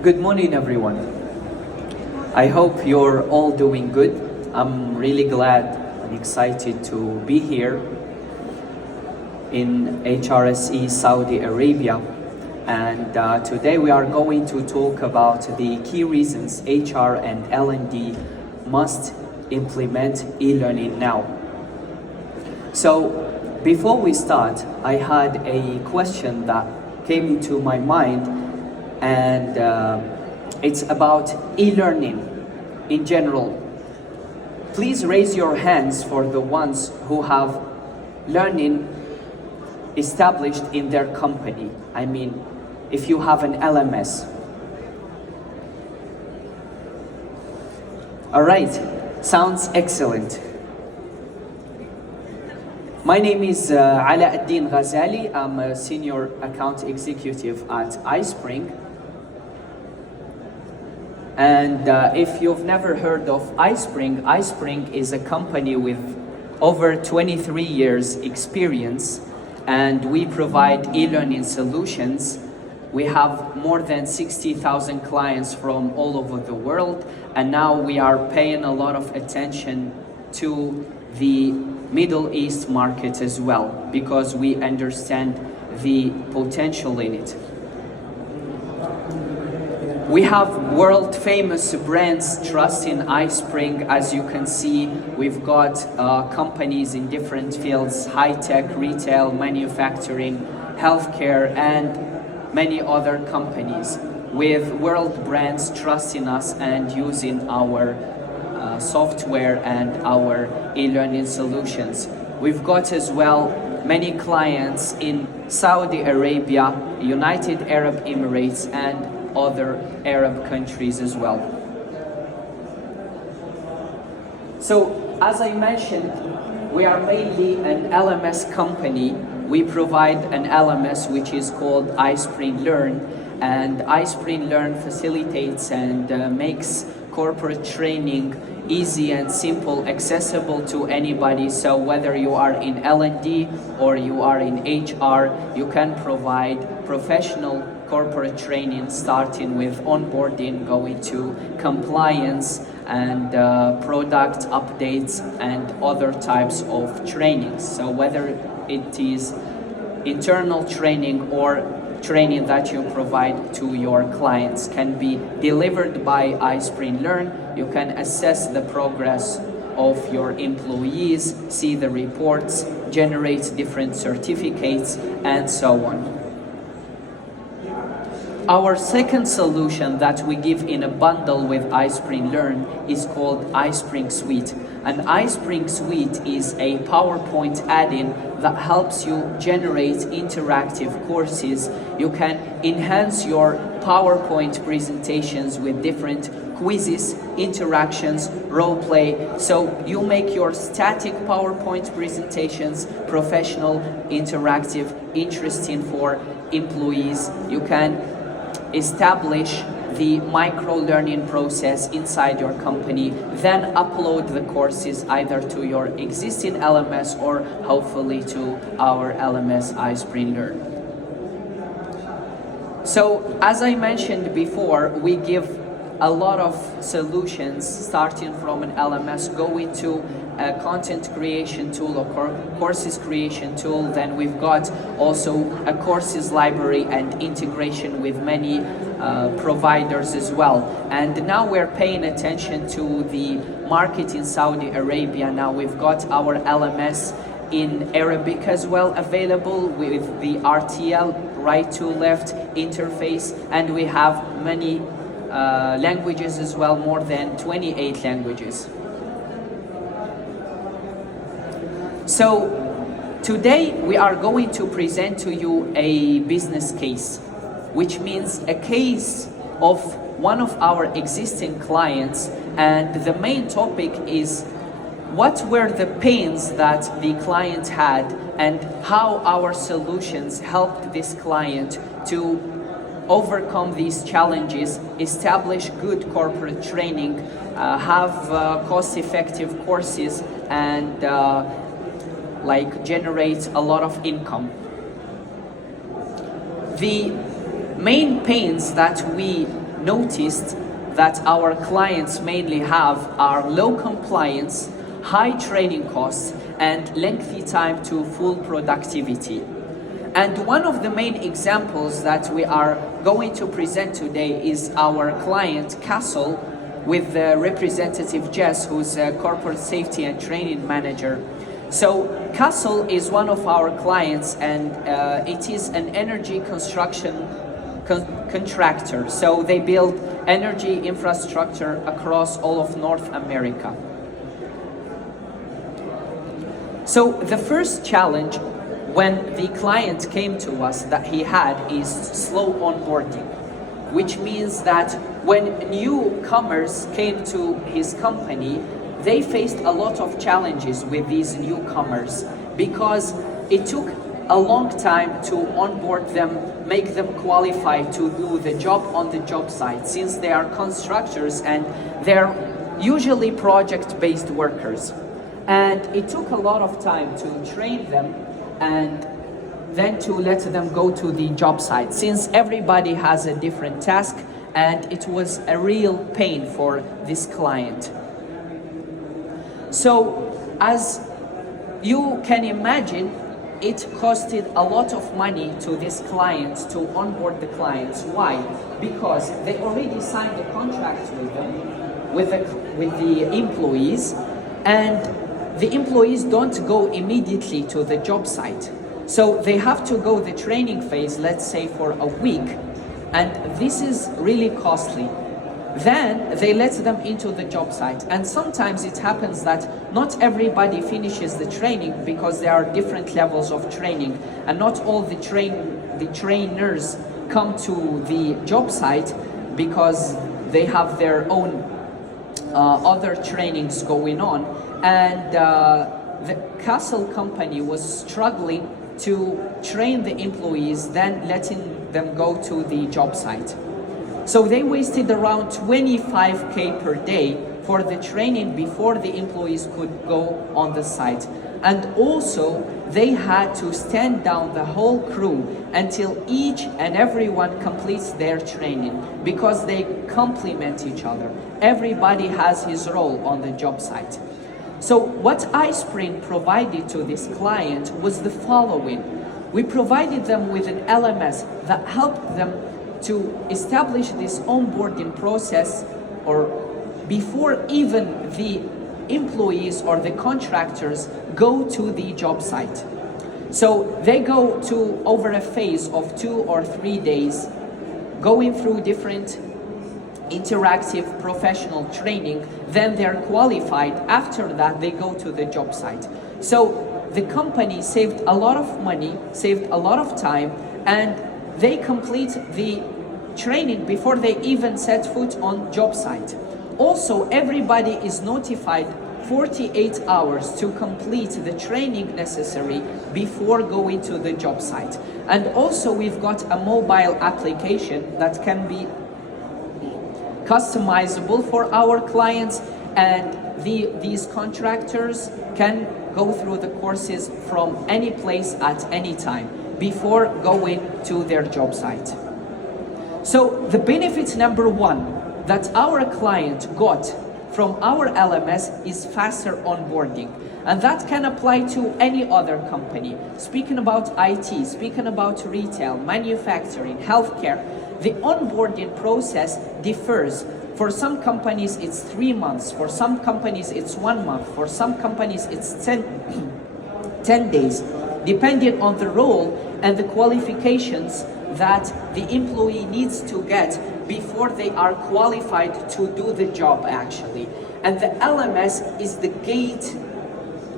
Good morning, everyone. I hope you're all doing good. I'm really glad and excited to be here in HRSE Saudi Arabia. And today we are going to talk about the key reasons HR and L&D must implement e-learning now. So before we start, I had a question that came into my mind, and it's about e-learning in general. Please raise your hands for the ones who have learning established in their company. I mean, if you have an LMS. All right, sounds excellent. My name is Alla Eddine Ghezali. I'm a senior account executive at iSpring. And if you've never heard of iSpring, iSpring is a company with over 23 years experience, and we provide e-learning solutions. We have more than 60,000 clients from all over the world, and now we are paying a lot of attention to the Middle East market as well, because we understand the potential in it. We have world famous brands trusting iSpring. As you can see, we've got companies in different fields: high-tech, retail, manufacturing, healthcare, and many other companies with world brands trusting us and using our software and our e-learning solutions. We've got as well many clients in Saudi Arabia, United Arab Emirates, and other Arab countries as well. So, as I mentioned, we are mainly an LMS company. We provide an LMS which is called iSpring Learn, and iSpring Learn facilitates and makes corporate training easy and simple, accessible to anybody. So whether you are in L&D or you are in HR, you can provide professional corporate training, starting with onboarding, going to compliance and product updates and other types of trainings. So whether it is internal training or training that you provide to your clients can be delivered by iSpring Learn. You can assess the progress of your employees, see the reports, generate different certificates, and so on. Our second solution that we give in a bundle with iSpring Learn is called iSpring Suite. An iSpring Suite is a PowerPoint add-in that helps you generate interactive courses. You can enhance your PowerPoint presentations with different quizzes, interactions, role play. So you make your static PowerPoint presentations professional, interactive, interesting for employees. You can establish the micro-learning process inside your company, then upload the courses either to your existing LMS or hopefully to our LMS iSpring Learn. So as I mentioned before, we give a lot of solutions starting from an LMS, going to a content creation tool or courses creation tool. Then we've got also a courses library and integration with many providers as well. And now we're paying attention to the market in Saudi Arabia. Now we've got our LMS in Arabic as well available with the RTL, right to left interface, and we have many languages as well, more than 28 languages. So today we are going to present to you a business case, which means a case of one of our existing clients, and the main topic is what were the pains that the client had and how our solutions helped this client to overcome these challenges, establish good corporate training, have cost-effective courses, and generate a lot of income. The main pains that we noticed that our clients mainly have are low compliance, high training costs, and lengthy time to full productivity. And one of the main examples that we are going to present today is our client Castle, with the representative Jess, who's a corporate safety and training manager. So Castle is one of our clients, and it is an energy construction contractor. So they build energy infrastructure across all of North America. So the first challenge when the client came to us that he had is slow onboarding, which means that when newcomers came to his company, they faced a lot of challenges with these newcomers because it took a long time to onboard them, make them qualified to do the job on the job site, since they are constructors and they're usually project-based workers. And it took a lot of time to train them and then to let them go to the job site, since everybody has a different task, and it was a real pain for this client. So as you can imagine, it costed a lot of money to this client to onboard the clients. Why? Because they already signed a contract with them, with the employees, and the employees don't go immediately to the job site. So they have to go the training phase, let's say for a week, and this is really costly. Then they let them into the job site, and sometimes it happens that not everybody finishes the training because there are different levels of training, and not all the trainers come to the job site because they have their own other trainings going on. And the Castle company was struggling to train the employees, then letting them go to the job site. So they wasted around 25K per day for the training before the employees could go on the site. And also they had to stand down the whole crew until each and everyone completes their training, because they complement each other. Everybody has his role on the job site. So what iSpring provided to this client was the following. We provided them with an LMS that helped them to establish this onboarding process, or before even the employees or the contractors go to the job site. So they go to over a phase of 2 or 3 days, going through different interactive professional training, then they're qualified. After that, they go to the job site. So the company saved a lot of money, saved a lot of time, and they complete the training before they even set foot on job site. Also, everybody is notified 48 hours to complete the training necessary before going to the job site. And also we've got a mobile application that can be customizable for our clients, and these contractors can go through the courses from any place at any time before going to their job site. So the benefit number one that our client got from our LMS is faster onboarding, and that can apply to any other company. Speaking about IT, speaking about retail, manufacturing, healthcare, the onboarding process differs. For some companies it's 3 months, for some companies it's 1 month, for some companies it's 10 days, depending on the role and the qualifications that the employee needs to get before they are qualified to do the job actually. And the LMS is the gate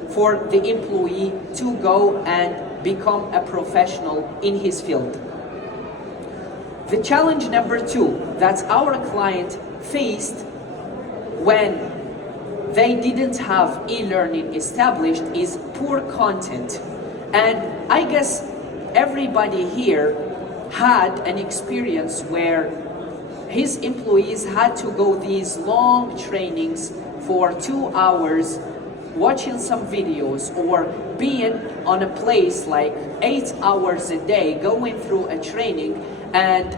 for the employee to go and become a professional in his field. The challenge number two that our client faced when they didn't have e-learning established is poor content. And I guess everybody here had an experience where his employees had to go these long trainings for 2 hours, watching some videos, or being on a place like 8 hours a day going through a training, and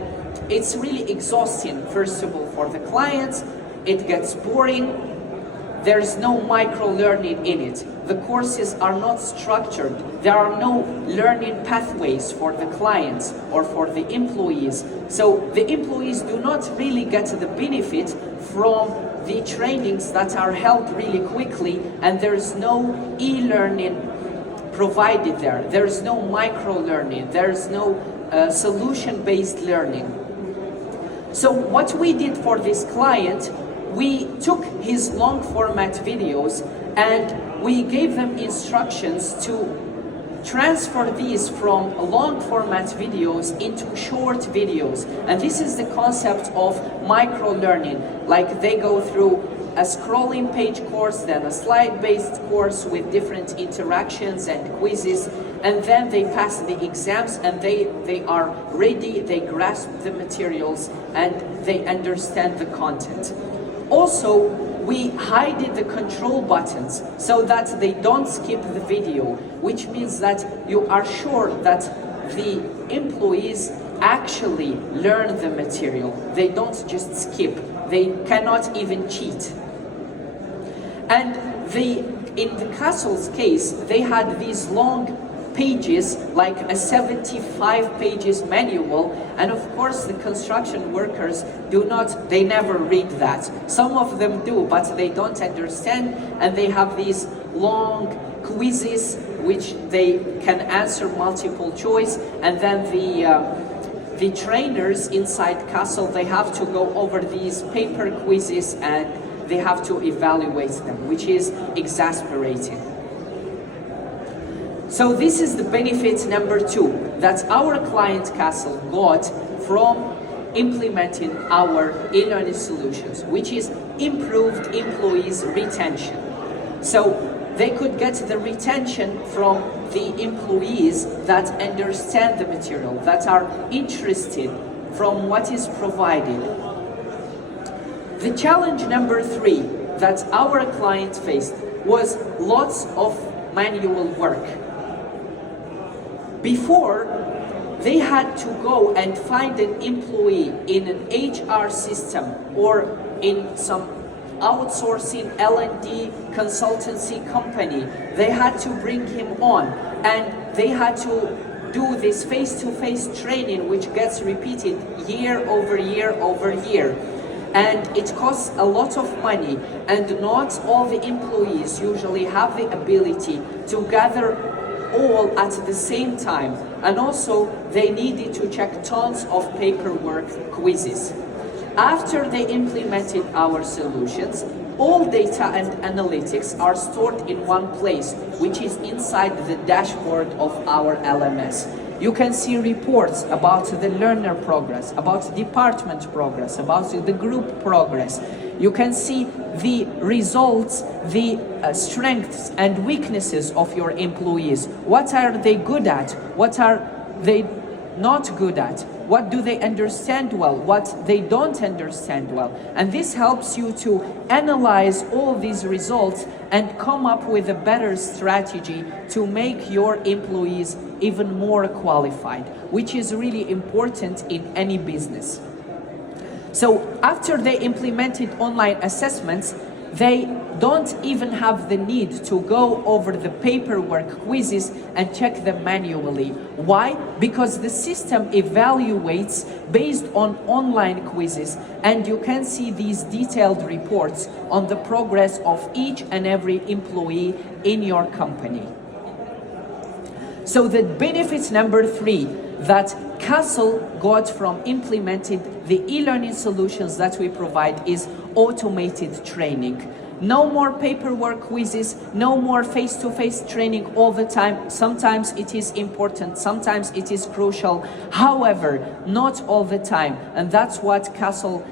it's really exhausting, first of all, for the clients. It gets boring. There's no micro-learning in it. The courses are not structured. There are no learning pathways for the clients or for the employees. So the employees do not really get the benefit from the trainings that are held really quickly, and there's no e-learning provided there. There's no micro-learning. There's no solution-based learning. So what we did for this client, we took his long format videos and we gave them instructions to transfer these from long format videos into short videos. And this is the concept of micro learning. Like they go through a scrolling page course, then a slide-based course with different interactions and quizzes, and then they pass the exams and they are ready, they grasp the materials and they understand the content. Also, we hide the control buttons so that they don't skip the video, which means that you are sure that the employees actually learn the material. They don't just skip. They cannot even cheat. And in the Castle's case, they had these long pages, like a 75 pages manual, and of course the construction workers they never read that. Some of them do, but they don't understand, and they have these long quizzes which they can answer multiple choice, and then the trainers inside Castle, they have to go over these paper quizzes and they have to evaluate them, which is exasperating. So this is the benefit number 2 that our client Castle got from implementing our e-learning solutions, which is improved employees' retention. So they could get the retention from the employees that understand the material, that are interested from what is provided. The challenge number 3 that our client faced was lots of manual work. Before, they had to go and find an employee in an HR system or in some outsourcing L&D consultancy company. They had to bring him on, and they had to do this face-to-face training, which gets repeated year over year over year. And it costs a lot of money, and not all the employees usually have the ability to gather all at the same time, and also they needed to check tons of paperwork quizzes. After they implemented our solutions, all data and analytics are stored in one place, which is inside the dashboard of our LMS. You can see reports about the learner progress, about department progress, about the group progress. You can see the results, the strengths and weaknesses of your employees. What are they good at? What are they not good at? What do they understand well? What they don't understand well? And this helps you to analyze all these results and come up with a better strategy to make your employees even more qualified, which is really important in any business. So after they implemented online assessments, they don't even have the need to go over the paperwork quizzes and check them manually. Why? Because the system evaluates based on online quizzes, and you can see these detailed reports on the progress of each and every employee in your company. So the benefit number 3 that Castle got from implementing the e-learning solutions that we provide is automated training. No more paperwork quizzes, no more face-to-face training all the time. Sometimes it is important, sometimes it is crucial. However, not all the time. And that's what Castle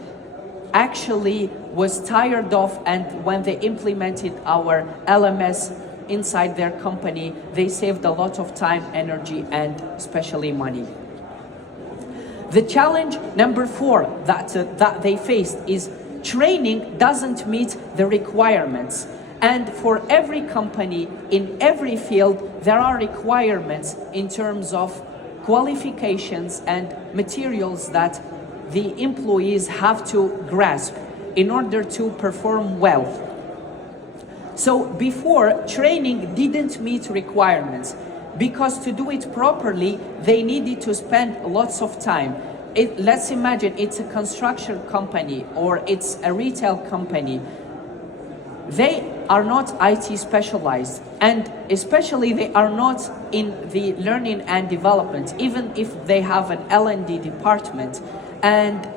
actually was tired of, and when they implemented our LMS inside their company, they saved a lot of time, energy, and especially money. The challenge number 4 that they faced is training doesn't meet the requirements. And for every company, in every field, there are requirements in terms of qualifications and materials that the employees have to grasp in order to perform well. So before, training didn't meet requirements, because to do it properly, they needed to spend lots of time. Let's imagine it's a construction company or it's a retail company. They are not IT specialized, and especially they are not in the learning and development, even if they have an L&D department. And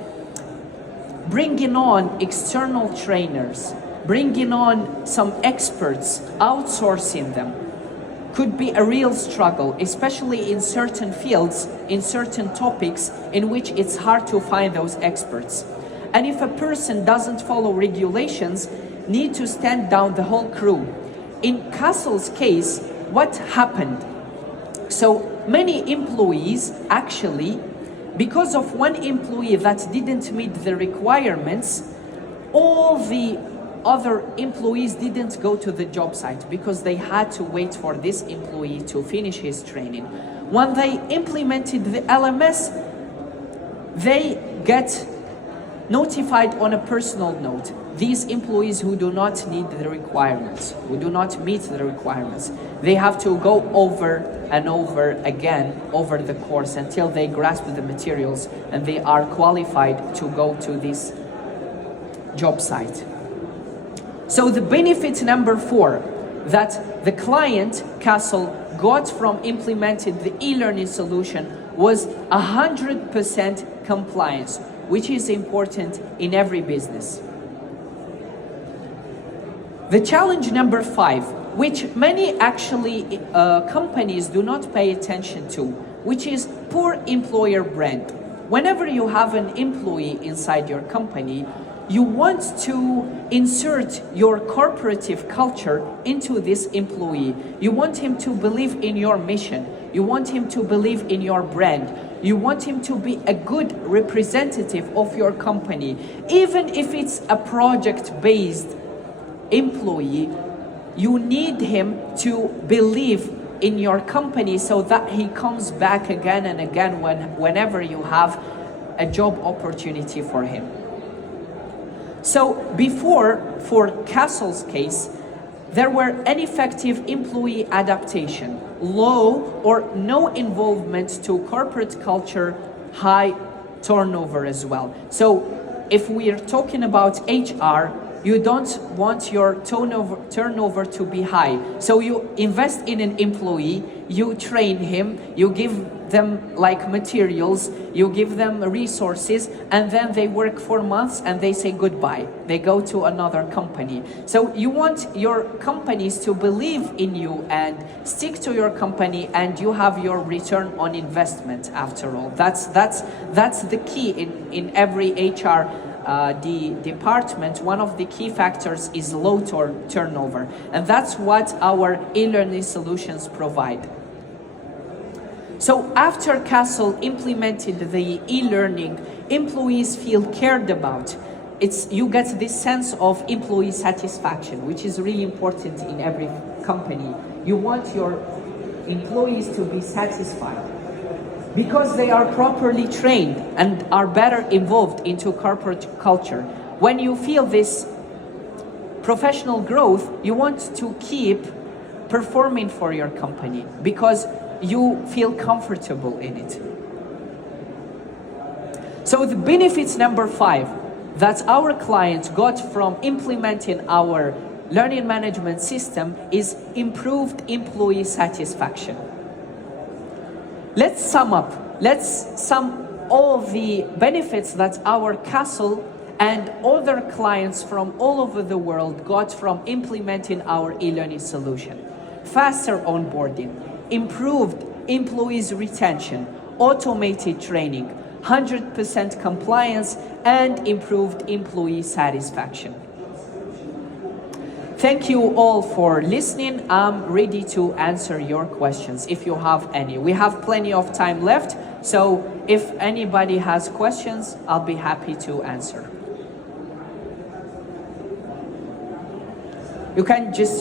bringing on external trainers, bringing on some experts, outsourcing them, could be a real struggle, especially in certain fields, in certain topics in which it's hard to find those experts. And if a person doesn't follow regulations, need to stand down the whole crew. In Castle's case, what happened? So many employees actually, because of one employee that didn't meet the requirements, all the other employees didn't go to the job site because they had to wait for this employee to finish his training. When they implemented the LMS, they get notified on a personal note. These employees who do not need the requirements, who do not meet the requirements, they have to go over and over again over the course until they grasp the materials and they are qualified to go to this job site. So the benefit number 4 that the client, Castle, got from implementing the e-learning solution was 100% compliance, which is important in every business. The challenge number 5, which many actually companies do not pay attention to, which is poor employer brand. Whenever you have an employee inside your company, you want to insert your corporative culture into this employee. You want him to believe in your mission. You want him to believe in your brand. You want him to be a good representative of your company. Even if it's a project-based employee, you need him to believe in your company so that he comes back again and again whenever you have a job opportunity for him. So before, for Castle's case, there were ineffective employee adaptation, low or no involvement to corporate culture, high turnover as well. So if we are talking about HR, you don't want your turnover to be high. So you invest in an employee, you train him, you give them like materials, you give them resources, and then they work for months and they say goodbye. They go to another company. So you want your companies to believe in you and stick to your company, and you have your return on investment after all. That's the key in every HR department. One of the key factors is low turnover, and that's what our e-learning solutions provide. So after Castle implemented the e-learning, employees feel cared about. You get this sense of employee satisfaction, which is really important in every company. You want your employees to be satisfied, because they are properly trained and are better involved into corporate culture. When you feel this professional growth, you want to keep performing for your company because you feel comfortable in it. So the benefits number 5 that our clients got from implementing our learning management system is improved employee satisfaction. Let's sum up. Let's sum all the benefits that our Castle and other clients from all over the world got from implementing our e-learning solution. Faster onboarding, improved employees retention, automated training, 100% compliance, and improved employee satisfaction. Thank you all for listening. I'm ready to answer your questions if you have any. We have plenty of time left, so if anybody has questions, I'll be happy to answer. You can just